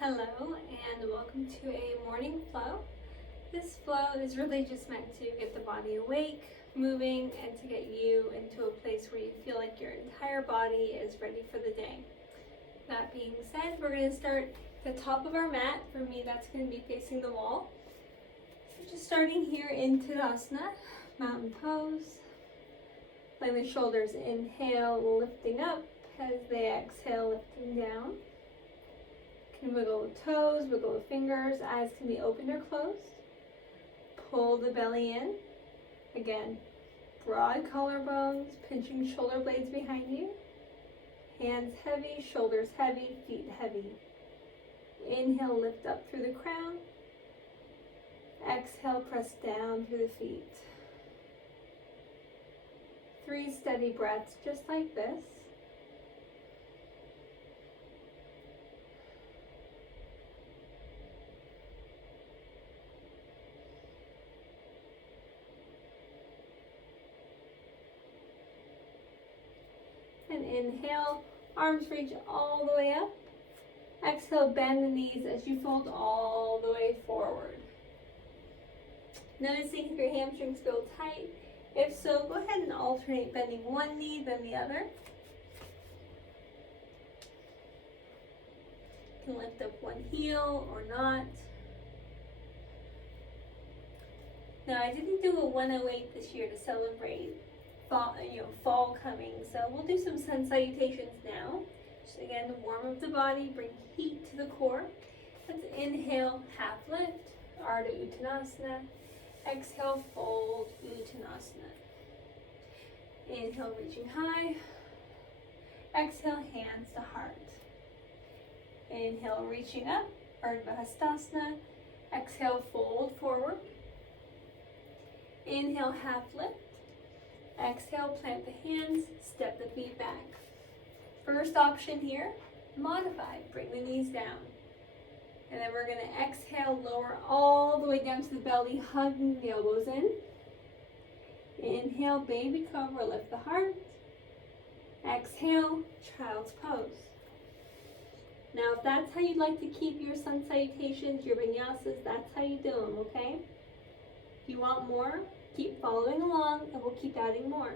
Hello and welcome to a morning flow. This flow is really just meant to get the body awake, moving, and to get you into a place where you feel like your entire body is ready for the day. That being said, we're going to start at the top of our mat. For me, that's going to be facing the wall. So just starting here in Tadasana, mountain pose. Let the shoulders inhale, lifting up as they exhale, lifting down. You can wiggle the toes, wiggle the fingers, eyes can be opened or closed. Pull the belly in. Again, broad collarbones, pinching shoulder blades behind you. Hands heavy, shoulders heavy, feet heavy. Inhale, lift up through the crown. Exhale, press down through the feet. 3 steady breaths just like this. And inhale, arms reach all the way up. Exhale, bend the knees as you fold all the way forward. Noticing if your hamstrings feel tight. If so, go ahead and alternate bending one knee then the other. You can lift up one heel or not. Now, I didn't do a 108 this year to celebrate fall coming, so we'll do some sun salutations now. Just again, warm up the body, bring heat to the core. Let's inhale, half lift, Ardha Uttanasana. Exhale, fold, Uttanasana. Inhale, reaching high. Exhale, hands to heart. Inhale, reaching up, Ardha Hastasana. Exhale, fold forward. Inhale, half lift. Exhale, plant the hands, step the feet back. First option here, modified, bring the knees down. And then we're going to exhale, lower all the way down to the belly, hugging the elbows in. Inhale, baby cobra, lift the heart. Exhale, child's pose. Now, if that's how you'd like to keep your sun salutations, your vinyasas, that's how you do them, okay? If you want more, keep following along and we'll keep adding more.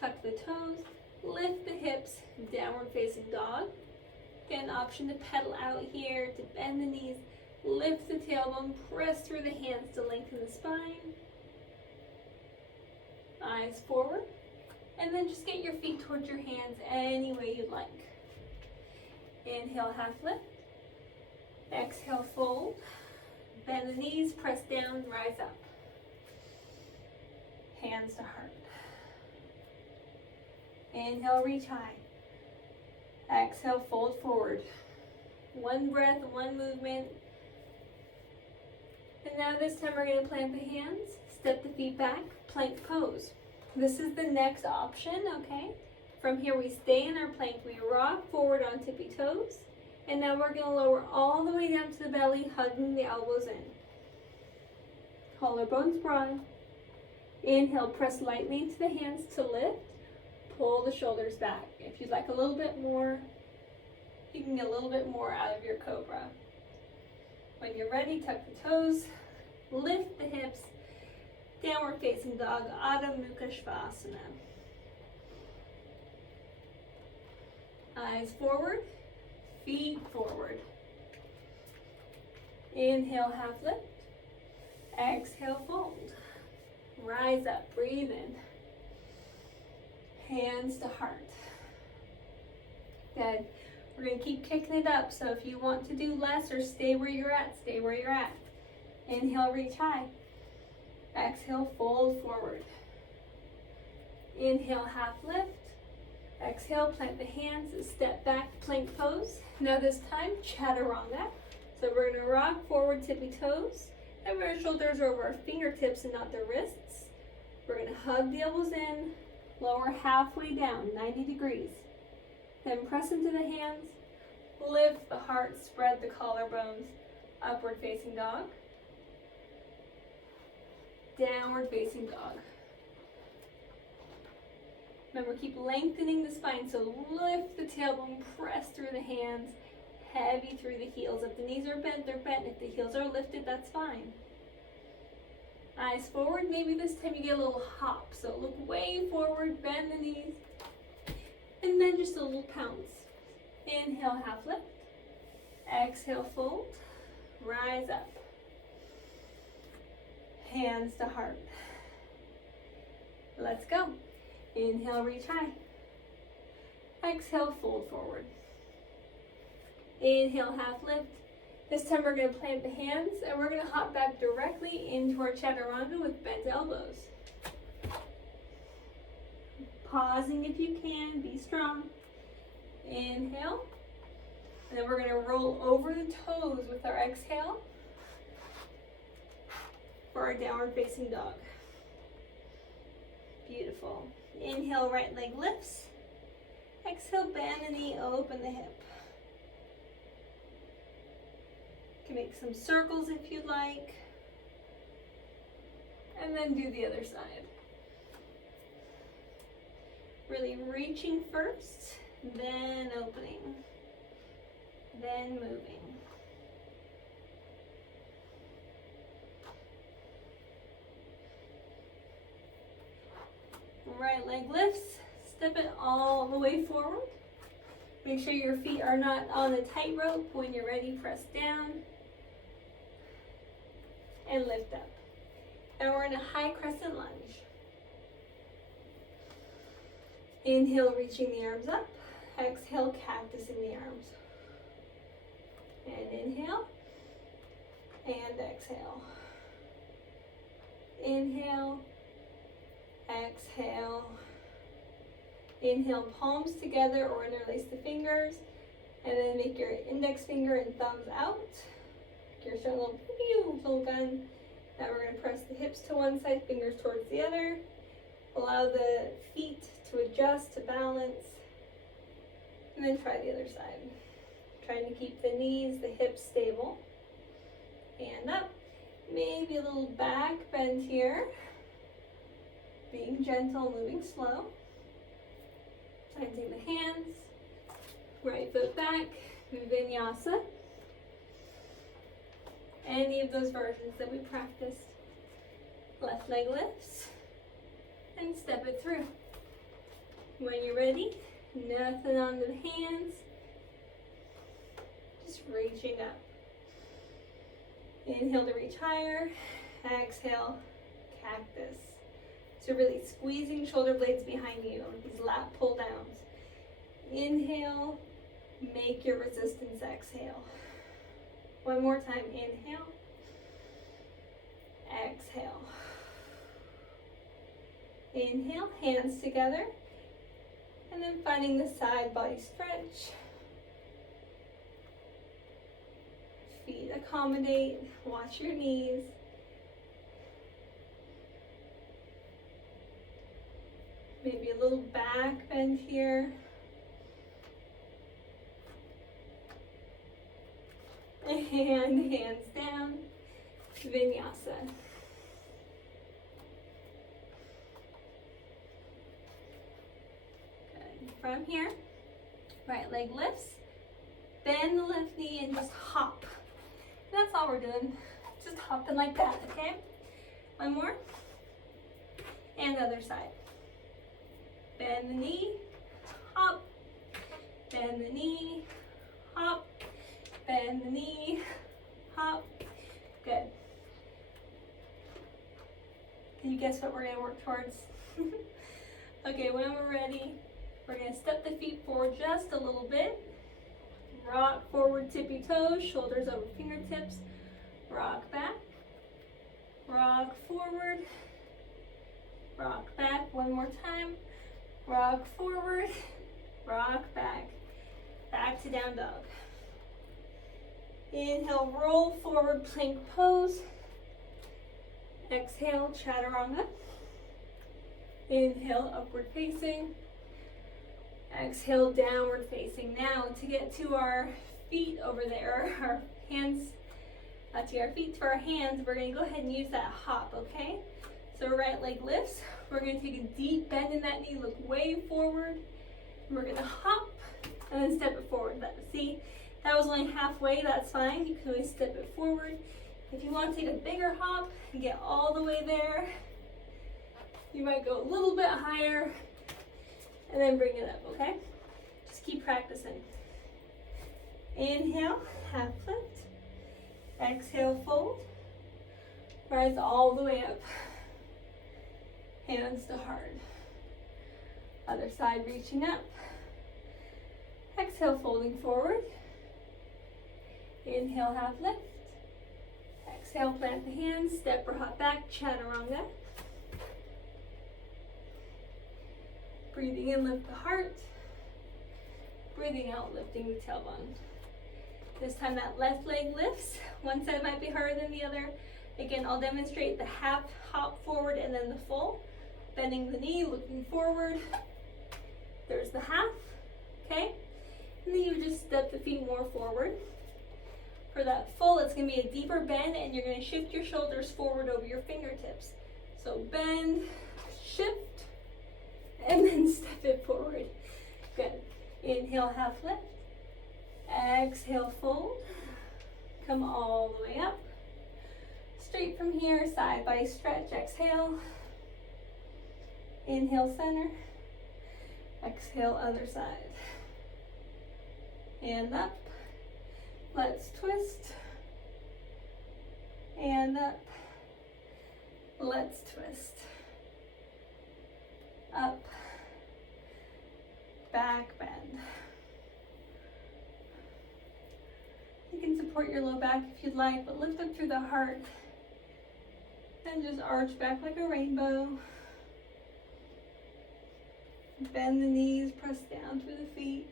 Tuck the toes, lift the hips, downward facing dog. Again, option to pedal out here, to bend the knees, lift the tailbone, press through the hands to lengthen the spine. Eyes forward, and then just get your feet towards your hands any way you'd like. Inhale, half lift. Exhale, fold. Bend the knees, press down, rise up. Hands to heart. Inhale, reach high. Exhale, fold forward. One breath, one movement. And now this time we're going to plant the hands, step the feet back, plank pose. This is the next option, okay? From here we stay in our plank, we rock forward on tippy toes. And now we're going to lower all the way down to the belly, hugging the elbows in. Collarbones broad. Inhale, press lightly into the hands to lift. Pull the shoulders back. If you'd like a little bit more, you can get a little bit more out of your cobra. When you're ready, tuck the toes, lift the hips, downward facing dog, Adho Mukha Svanasana. Eyes forward, feet forward. Inhale, half lift. Exhale, fold. Rise up, breathe in. Hands to heart. Good. We're going to keep kicking it up, so if you want to do less or stay where you're at, stay where you're at. Inhale, reach high. Exhale, fold forward. Inhale, half lift. Exhale, plant the hands, step back, plank pose. Now this time, chaturanga. So we're going to rock forward, tippy toes. Have our shoulders over our fingertips and not the wrists. We're going to hug the elbows in, lower halfway down, 90 degrees. Then press into the hands, lift the heart, spread the collarbones, upward facing dog, downward facing dog. Remember, keep lengthening the spine, so lift the tailbone, press through the hands, heavy through the heels. If the knees are bent, they're bent. If the heels are lifted, that's fine. Eyes forward. Maybe this time you get a little hop. So look way forward, bend the knees, and then just a little pounce. Inhale, half lift. Exhale, fold. Rise up. Hands to heart. Let's go. Inhale, reach high. Exhale, fold forward. Inhale, half lift. This time we're going to plant the hands and we're going to hop back directly into our chaturanga with bent elbows. Pausing if you can, be strong. Inhale. And then we're going to roll over the toes with our exhale for our downward facing dog. Beautiful. Inhale, right leg lifts. Exhale, bend the knee, open the hip. You can make some circles if you'd like. And then do the other side. Really reaching first, then opening, then moving. Right leg lifts, step it all the way forward. Make sure your feet are not on the tightrope. When you're ready, press down and lift up. And we're in a high crescent lunge. Inhale, reaching the arms up. Exhale, cactus in the arms. And inhale and exhale. Inhale. Exhale. Inhale, palms together or interlace the fingers. And then make your index finger and thumbs out. Your little pew, little gun. Now we're going to press the hips to one side, fingers towards the other. Allow the feet to adjust, to balance. And then try the other side. Trying to keep the knees, the hips stable. And up. Maybe a little back bend here. Being gentle, moving slow. Planting the hands. Right foot back. Vinyasa. Any of those versions that we practiced. Left leg lifts. And step it through. When you're ready, nothing on the hands. Just reaching up. Inhale to reach higher. Exhale, cactus. So really squeezing shoulder blades behind you, these lat pull downs. Inhale, make your resistance exhale. One more time, inhale, exhale. Inhale, hands together, and then finding the side body stretch. Feet accommodate, watch your knees. Maybe a little back bend here. And hands down, vinyasa. Good. From here, right leg lifts, bend the left knee and just hop. And that's all we're doing, just hopping like that, okay? One more, and the other side. Bend the knee, hop, bend the knee, hop, bend the knee, hop. Good. Can you guess what we're going to work towards? Okay, when we're ready, we're going to step the feet forward just a little bit. Rock forward, tippy toes, shoulders over fingertips. Rock back, rock forward, rock back. One more time. Rock forward, rock back. Back to down dog. Inhale, roll forward, plank pose. Exhale, chaturanga. Inhale, upward facing. Exhale, downward facing. Now to get to our feet over there, our hands, to our feet to our hands, we're going to go ahead and use that hop, okay? So right leg lifts. We're going to take a deep bend in that knee, look way forward. We're going to hop and then step it forward. See, that was only halfway, that's fine. You can always step it forward. If you want to take a bigger hop and get all the way there, you might go a little bit higher and then bring it up, okay? Just keep practicing. Inhale, half lift. Exhale, fold. Rise all the way up. Hands to heart. Other side reaching up. Exhale, folding forward. Inhale, half lift. Exhale, plant the hands, step or hop back, chaturanga. Breathing in, lift the heart. Breathing out, lifting the tailbone. This time that left leg lifts. One side might be harder than the other. Again, I'll demonstrate the half hop forward and then the full. Bending the knee, looking forward. There's the half, okay? And then you just step the feet more forward. For that full, it's going to be a deeper bend, and you're going to shift your shoulders forward over your fingertips. So bend, shift, and then step it forward. Good. Inhale, half lift. Exhale, fold. Come all the way up. Straight from here, side body stretch. Exhale. Inhale, center. Exhale, other side. And up. Let's twist. And up. Let's twist. Up. Back bend. You can support your low back if you'd like, but lift up through the heart. And just arch back like a rainbow. Bend the knees, press down through the feet.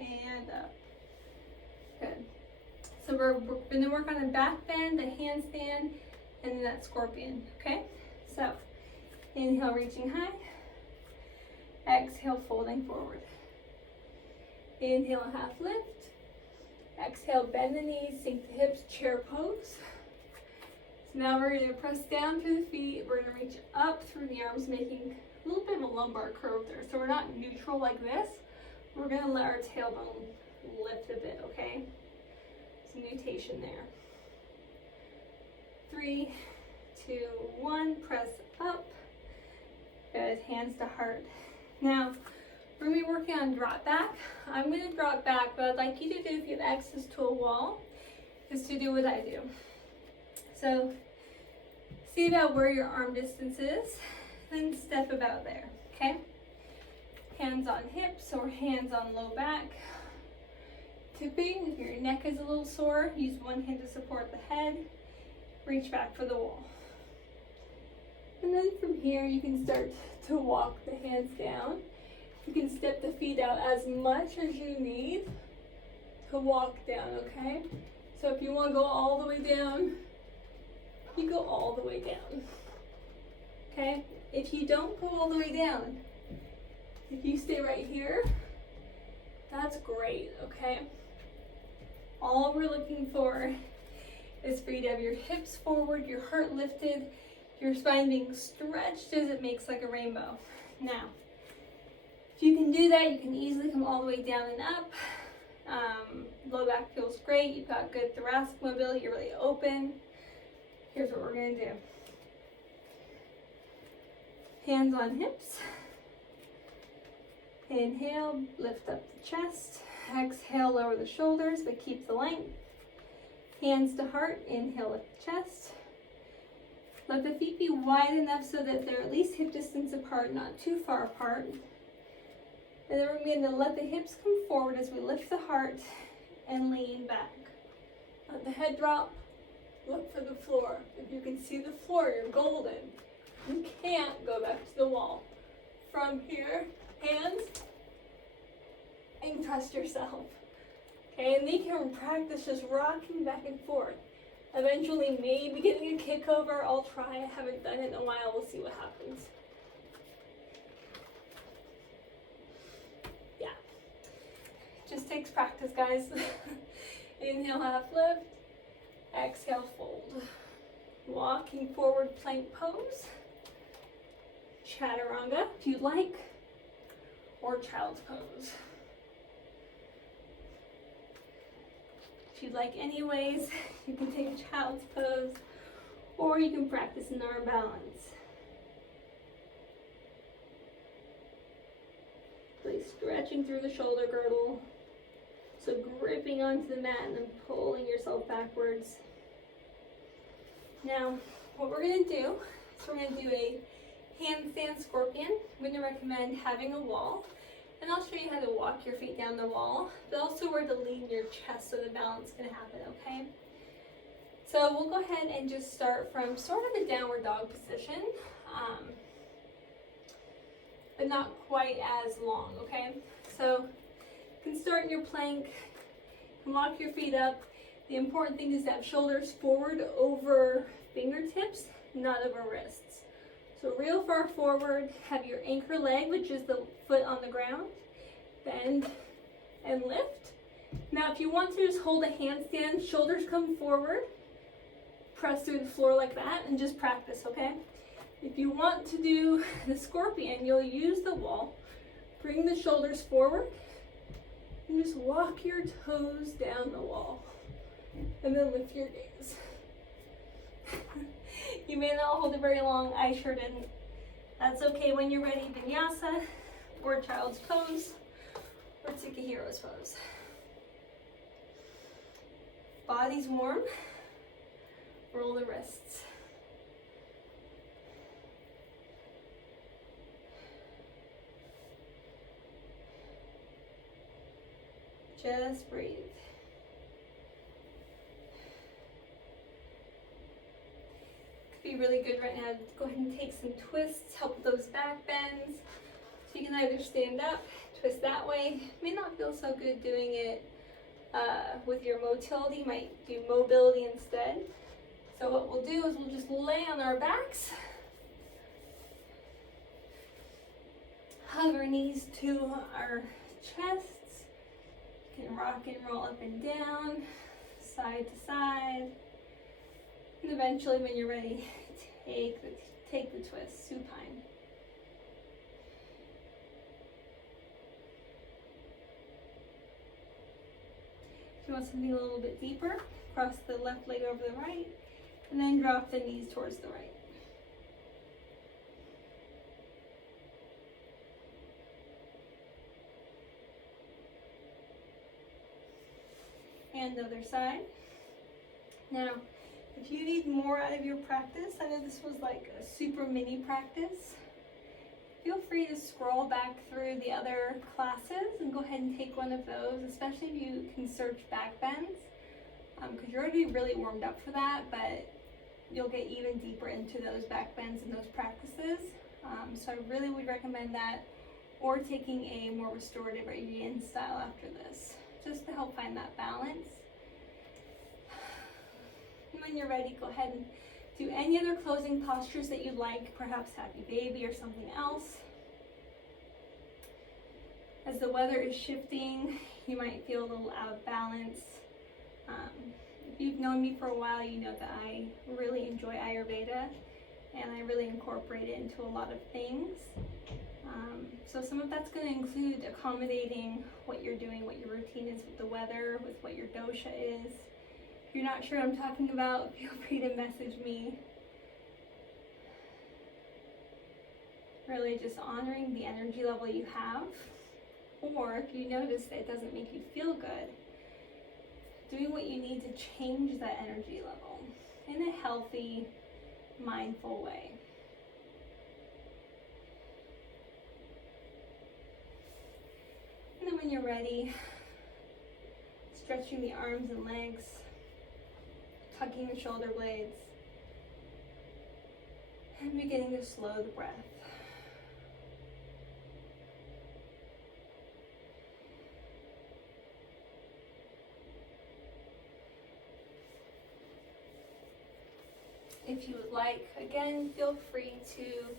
And up. Good. So we're going to work on a back bend, a handstand, and then that scorpion. Okay? So, inhale, reaching high. Exhale, folding forward. Inhale, half lift. Exhale, bend the knees, sink the hips, chair pose. So now we're going to press down through the feet. We're going to reach up through the arms, making a little bit of a lumbar curve there. So we're not neutral like this. We're going to let our tailbone lift a bit, okay? Some nutation there. 3, 2, 1. Press up. Good. Hands to heart. Now, we're going to be working on drop back. I'm going to drop back, but I'd like you to do, if you have access to a wall, is to do what I do. So, see about where your arm distance is, then step about there, okay? Hands on hips or hands on low back. Tipping, if your neck is a little sore, use one hand to support the head. Reach back for the wall. And then from here, you can start to walk the hands down. You can step the feet out as much as you need to walk down, okay? So if you want to go all the way down, you go all the way down, okay? If you don't go all the way down, if you stay right here, that's great, okay? All we're looking for is for you to have your hips forward, your heart lifted, your spine being stretched as it makes like a rainbow. Now, if you can do that, you can easily come all the way down and up. Low back feels great. You've got good thoracic mobility. You're really open. Here's what we're going to do. Hands on hips. Inhale, lift up the chest. Exhale, lower the shoulders, but keep the length. Hands to heart. Inhale, lift the chest. Let the feet be wide enough so that they're at least hip distance apart, not too far apart. And then we're going to let the hips come forward as we lift the heart and lean back. Let the head drop. Look for the floor. If you can see the floor, you're golden. You can't go back to the wall. From here, hands, and trust yourself. Okay, and then you can practice just rocking back and forth. Eventually, maybe getting a kick over. I'll try. I haven't done it in a while. We'll see what happens. Yeah. Just takes practice, guys. Inhale, half lift. Exhale, fold. Walking forward, plank pose. Chaturanga, if you'd like. Or child's pose. if you'd like anyways. You can take a child's pose, or you can practice in our balance. Really stretching through the shoulder girdle. So gripping onto the mat and then pulling yourself backwards. Now, what we're going to do is we're going to do a handstand scorpion. I'm going to recommend having a wall. And I'll show you how to walk your feet down the wall, but also where to lean your chest so the balance is going to happen, okay? So we'll go ahead and just start from sort of a downward dog position, but not quite as long, okay? So you can start in your plank, you can walk your feet up. The important thing is to have shoulders forward over fingertips, not over wrists. So real far forward, have your anchor leg, which is the foot on the ground, bend and lift. Now if you want to just hold a handstand, shoulders come forward, press through the floor like that, and just practice, okay? If you want to do the scorpion, you'll use the wall, bring the shoulders forward, and just walk your toes down the wall, and then lift your gaze. You may not hold it very long, I sure didn't. That's okay. When you're ready, vinyasa, or child's pose, or Tsukihiro's pose. Body's warm, roll the wrists. Just breathe. Be really good right now. Go ahead and take some twists, help with those back bends. So you can either stand up, twist that way. It may not feel so good doing it with your motility. You might do mobility instead. So what we'll do is we'll just lay on our backs. Hug our knees to our chests. You can rock and roll up and down, side to side. And eventually, when you're ready, take the twist, supine. If you want something a little bit deeper, cross the left leg over the right, and then drop the knees towards the right. And the other side. Now, if you need more out of your practice, I know this was like a super mini practice, feel free to scroll back through the other classes and go ahead and take one of those, especially if you can search back bends, because you're already really warmed up for that, but you'll get even deeper into those back bends and those practices. So I really would recommend that, or taking a more restorative or yin style after this, just to help find that balance. When you're ready, go ahead and do any other closing postures that you'd like, perhaps happy baby or something else. As the weather is shifting, you might feel a little out of balance. If you've known me for a while, you know that I really enjoy Ayurveda, and I really incorporate it into a lot of things. So some of that's going to include accommodating what you're doing, what your routine is with the weather, with what your dosha is. If you're not sure what I'm talking about, feel free to message me. Really just honoring the energy level you have, or if you notice that it doesn't make you feel good, doing what you need to change that energy level in a healthy, mindful way. And then when you're ready, stretching the arms and legs, tucking the shoulder blades, and beginning to slow the breath. If you would like, again, feel free to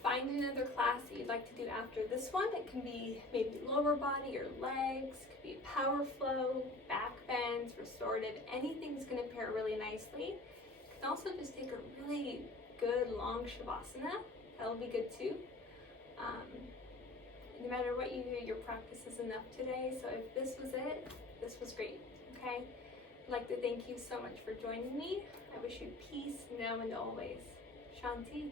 find another class that you'd like to do after this one. It can be maybe lower body or legs, it could be power flow, back bends, restorative, anything's going to pair really nicely. You can also just take a really good long shavasana. That'll be good too. No matter what you do, your practice is enough today. So if this was it, this was great. okay? I'd like to thank you so much for joining me. I wish you peace now and always. Shanti.